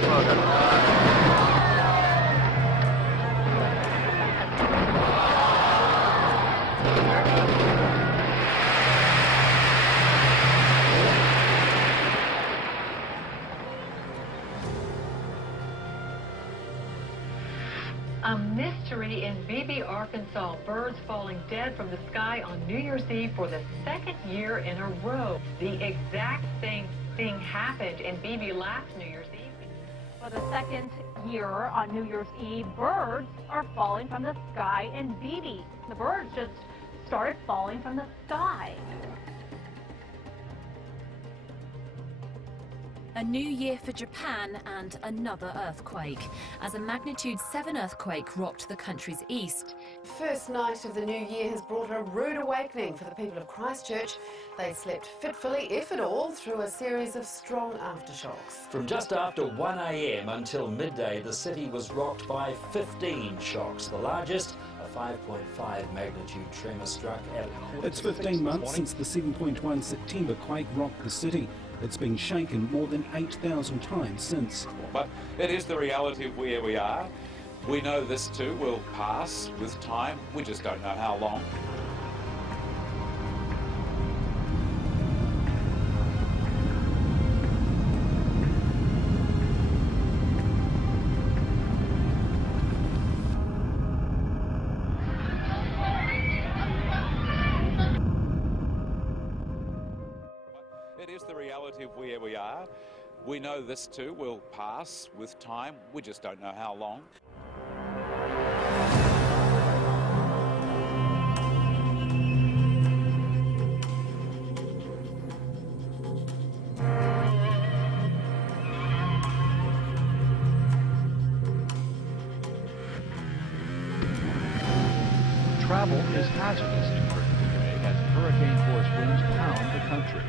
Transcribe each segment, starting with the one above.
Well done. A mystery in Beebe, Arkansas. Birds falling dead from the sky on New Year's Eve for the second year in a row. The exact same thing happened in Beebe last New Year's Eve. For the second year on New Year's Eve, birds are falling from the sky in Beebe. The birds just started falling from the sky. A new year for Japan and another earthquake, as a magnitude 7 earthquake rocked the country's east. First night of the new year has brought a rude awakening for the people of Christchurch. They slept fitfully, if at all, through a series of strong aftershocks. From just after 1 a.m. until midday, the city was rocked by 15 shocks. The largest, a 5.5 magnitude tremor, struck at... It's 15 months since the 7.1 September quake rocked the city. It's been shaken more than 8,000 times since. But it is the reality of where we are. We know this too will pass with time. We just don't know how long. It is the reality of where we are. We know this too will pass with time. We just don't know how long. Travel is hazardous in Britain today as hurricane-force winds pound the country.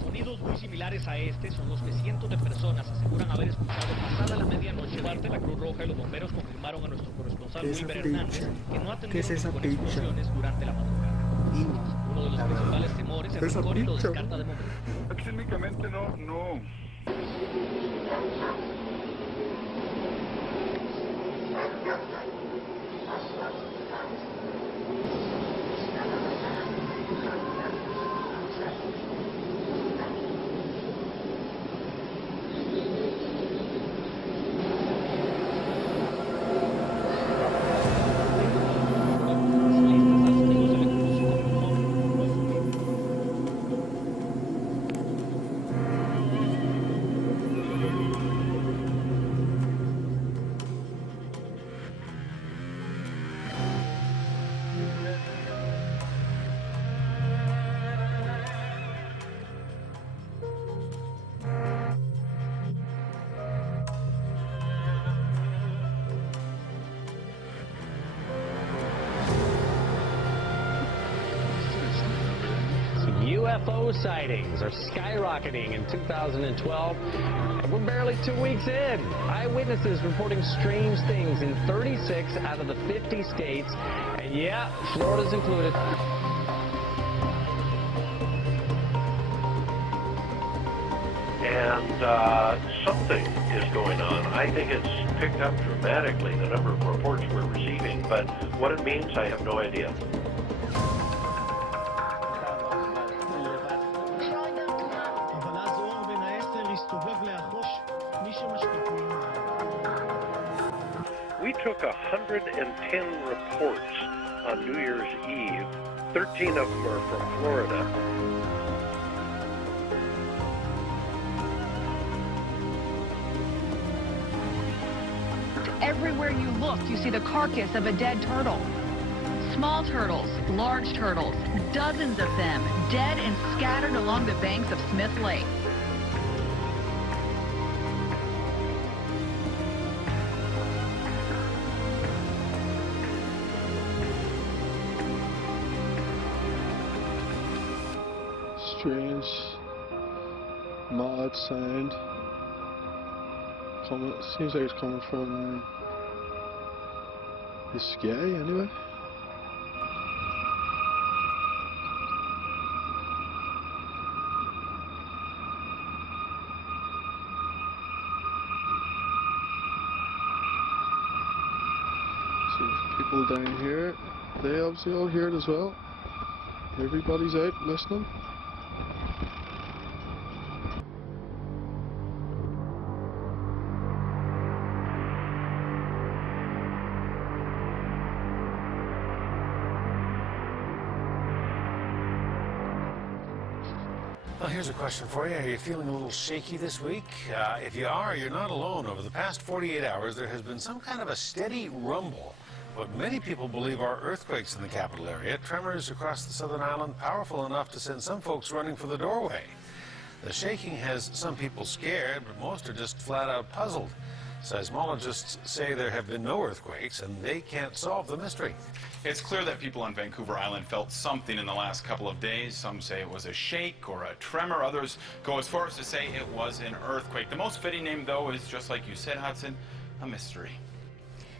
Sonidos muy similares a este son los que cientos de personas aseguran haber escuchado pasada la medianoche. Parte la Cruz Roja y los bomberos confirmaron a nuestro corresponsal Wilber Hernández que no ha tenido con explosiones durante la madrugada. Uno de los principales temores es el código de descarta de momento. Técnicamente no. UFO sightings are skyrocketing in 2012, and we're barely 2 weeks in. Eyewitnesses reporting strange things in 36 out of the 50 states, and yeah, Florida's included. And something is going on. I think it's picked up dramatically, the number of reports we're receiving, but what it means, I have no idea. We took 110 reports on New Year's Eve. 13 of them are from Florida. Everywhere you look, you see the carcass of a dead turtle. Small turtles, large turtles, dozens of them, dead and scattered along the banks of Smith Lake. Strange, mud sound. Seems like it's coming from the sky anyway. See people down here, they obviously all hear it as well. Everybody's out listening. Well, here's a question for you. Are you feeling a little shaky this week? If you are, you're not alone. Over the past 48 hours, there has been some kind of a steady rumble. What many people believe are earthquakes in the capital area, tremors across the southern island, powerful enough to send some folks running for the doorway. The shaking has some people scared, but most are just flat out puzzled. Seismologists say there have been no earthquakes, and they can't solve the mystery. It's clear that people on Vancouver Island felt something in the last couple of days. Some say it was a shake or a tremor. Others go as far as to say it was an earthquake. The most fitting name, though, is, just like you said, Hudson, a mystery.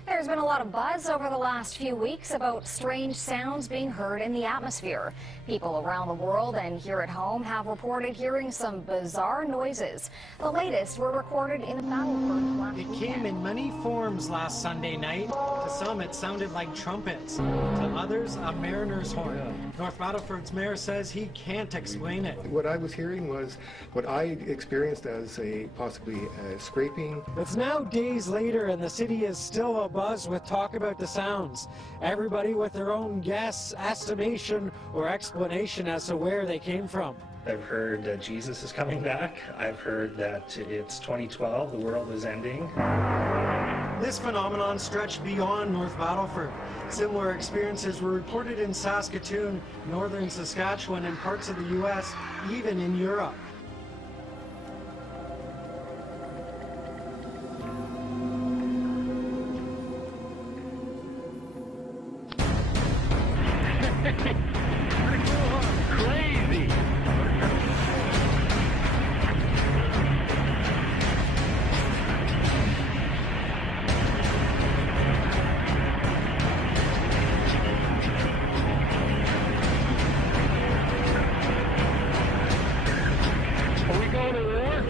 There's been a lot of buzz over the last few weeks about strange sounds being heard in the atmosphere. People around the world and here at home have reported hearing some bizarre noises. The latest were recorded in the Battleford last weekend. It came in many forms last Sunday night. To some, it sounded like trumpets. To others, a mariner's horn. North Battleford's mayor says he can't explain it. What I was hearing was what I experienced as possibly scraping. It's now days later and the city is still abuzz with talk about the sounds. Everybody with their own guess, estimation, or explanation as to where they came from. I've heard that Jesus is coming back. I've heard that it's 2012, the world is ending. This phenomenon stretched beyond North Battleford. Similar experiences were reported in Saskatoon, northern Saskatchewan, and parts of the U.S., even in Europe. Crazy! Are we going to war?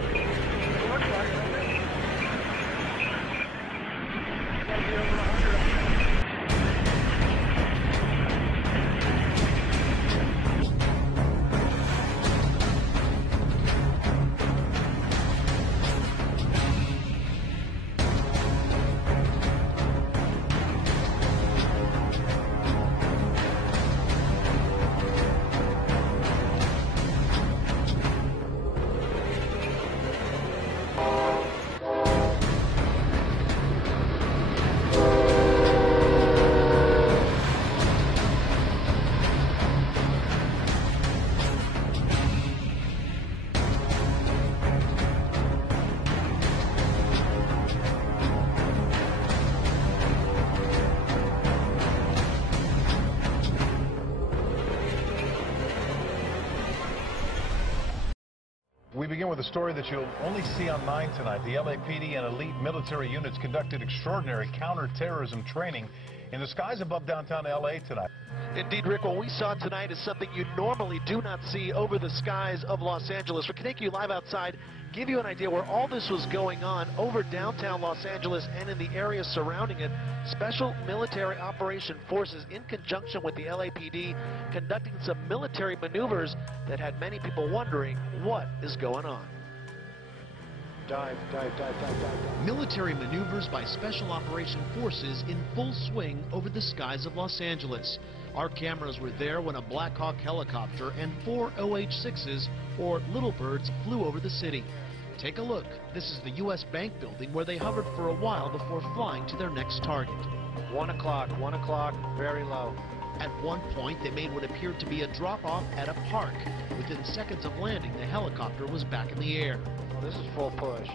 begin with a story that you'll only see on 9 tonight. The LAPD and elite military units conducted extraordinary counterterrorism training in the skies above downtown LA tonight. Indeed, Rick, what we saw tonight is something you normally do not see over the skies of Los Angeles. We're taking you live outside, give you an idea where all this was going on over downtown Los Angeles and in the area surrounding it. Special military operation forces, in conjunction with the LAPD, conducting some military maneuvers that had many people wondering what is going on. Dive, dive, dive, dive, dive, dive. Military maneuvers by Special Operation Forces in full swing over the skies of Los Angeles. Our cameras were there when a Black Hawk helicopter and 4 OH-6s, or Little Birds, flew over the city. Take a look. This is the U.S. Bank building where they hovered for a while before flying to their next target. 1 o'clock, very low. At one point, they made what appeared to be a drop-off at a park. Within seconds of landing, the helicopter was back in the air. This is full push.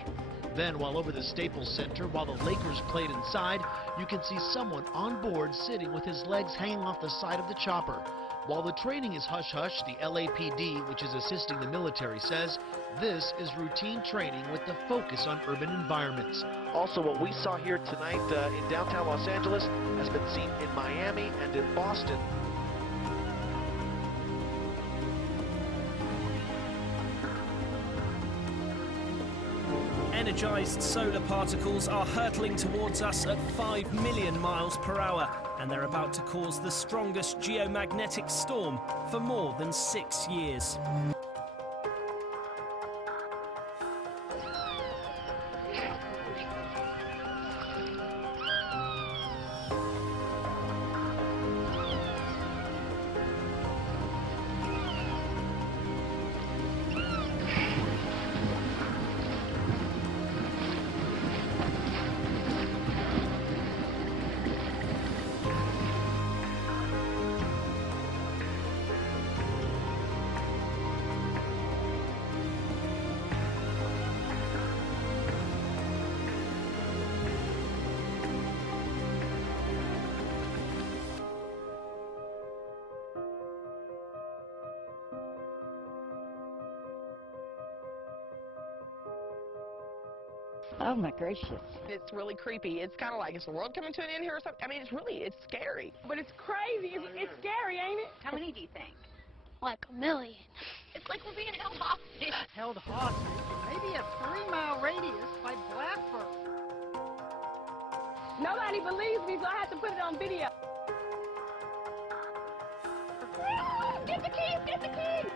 Then, while over the Staples Center, while the Lakers played inside, you can see someone on board sitting with his legs hanging off the side of the chopper. While the training is hush-hush, the LAPD, which is assisting the military, says this is routine training with the focus on urban environments. Also, what we saw here tonight in downtown Los Angeles has been seen in Miami and in Boston. Energized solar particles are hurtling towards us at 5 million miles per hour, and they're about to cause the strongest geomagnetic storm for more than 6 years. Oh my gracious. It's really creepy. It's kind of like, is the world coming to an end here or something? I mean, it's scary. But it's crazy. It's scary, ain't it? How many do you think? Like a million. It's like we're being held hostage. Held hostage, maybe a 3-mile radius by Blackbird. Nobody believes me, so I have to put it on video. Get the keys! Get the keys!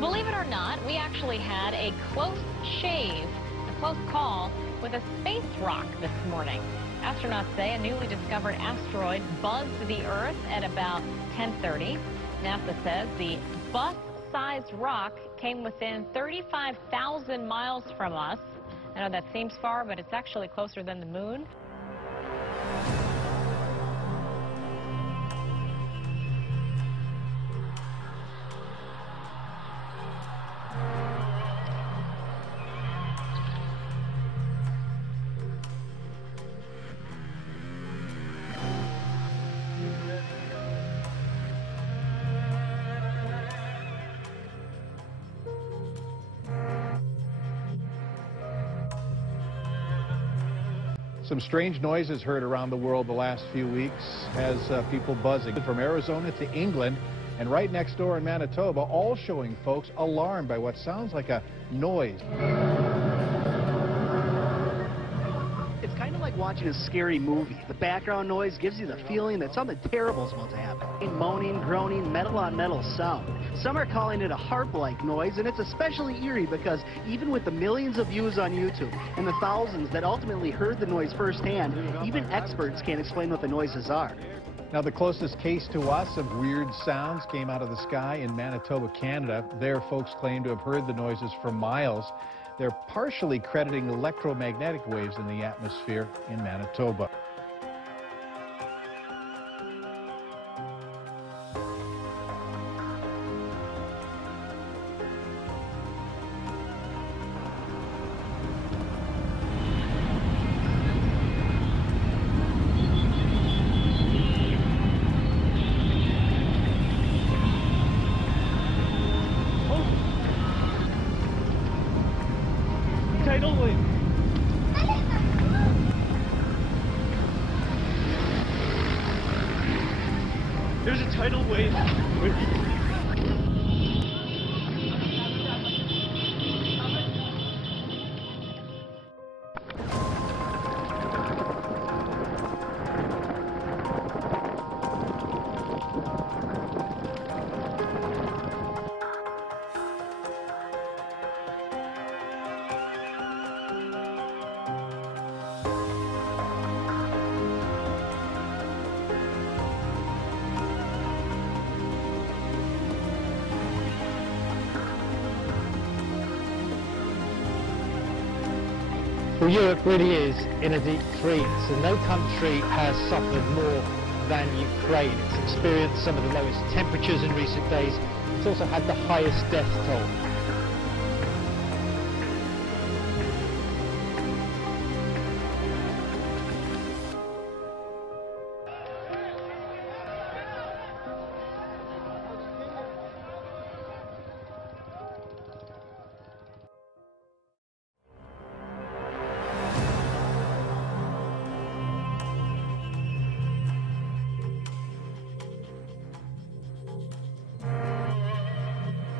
Believe it or not, we actually had a close shave, a close call with a space rock this morning. Astronauts say a newly discovered asteroid buzzed the Earth at about 10:30. NASA says the bus-sized rock came within 35,000 miles from us. I know that seems far, but it's actually closer than the moon. Some strange noises heard around the world the last few weeks has people buzzing. From Arizona to England and right next door in Manitoba, all showing folks alarmed by what sounds like a noise. It's kind of like watching a scary movie. The background noise gives you the feeling that something terrible is about to happen. Moaning, groaning, metal on metal sound. Some are calling it a harp-like noise, and it's especially eerie because even with the millions of views on YouTube and the thousands that ultimately heard the noise firsthand, even experts can't explain what the noises are. Now, the closest case to us of weird sounds came out of the sky in Manitoba, Canada. There, folks claim to have heard the noises for miles. They're partially crediting electromagnetic waves in the atmosphere in Manitoba. tidal wave. There's a tidal wave. Well, Europe really is in a deep freeze, and no country has suffered more than Ukraine. It's experienced some of the lowest temperatures in recent days. It's also had the highest death toll.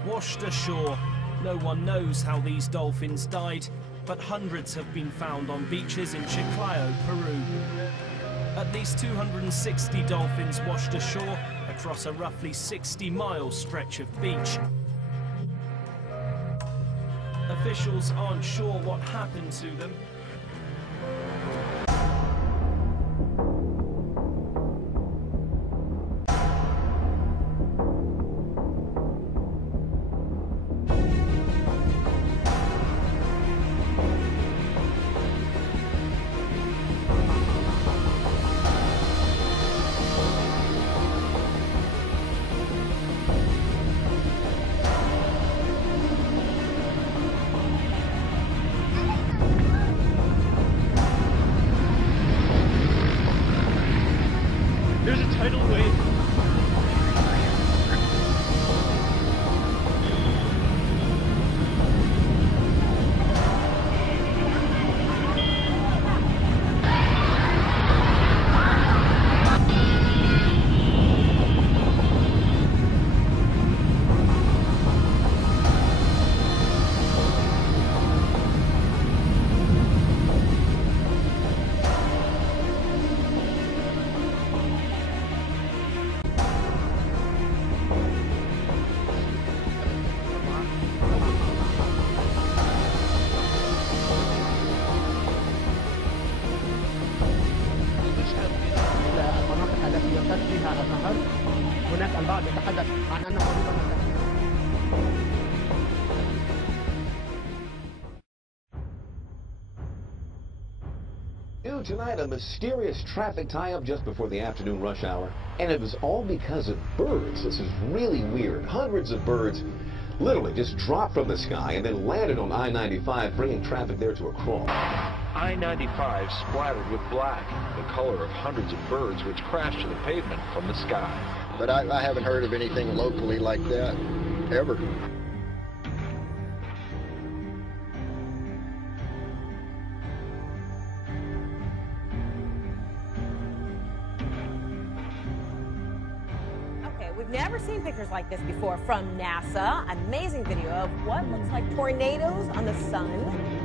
Washed ashore. No one knows how these dolphins died, but hundreds have been found on beaches in Chiclayo, Peru. At least 260 dolphins washed ashore across a roughly 60-mile stretch of beach. Officials aren't sure what happened to them. There's a tidal wave. هناك البعض يتحدث عن أنه ربما New tonight, a mysterious traffic tie-up just before the afternoon rush hour, and it was all because of birds. This is really weird. Hundreds of birds literally just dropped from the sky and then landed on I-95, bringing traffic there to a crawl. I-95 splattered with black, the color of hundreds of birds which crashed to the pavement from the sky. But I haven't heard of anything locally like that, ever. We've never seen pictures like this before from NASA. Amazing video of what looks like tornadoes on the sun.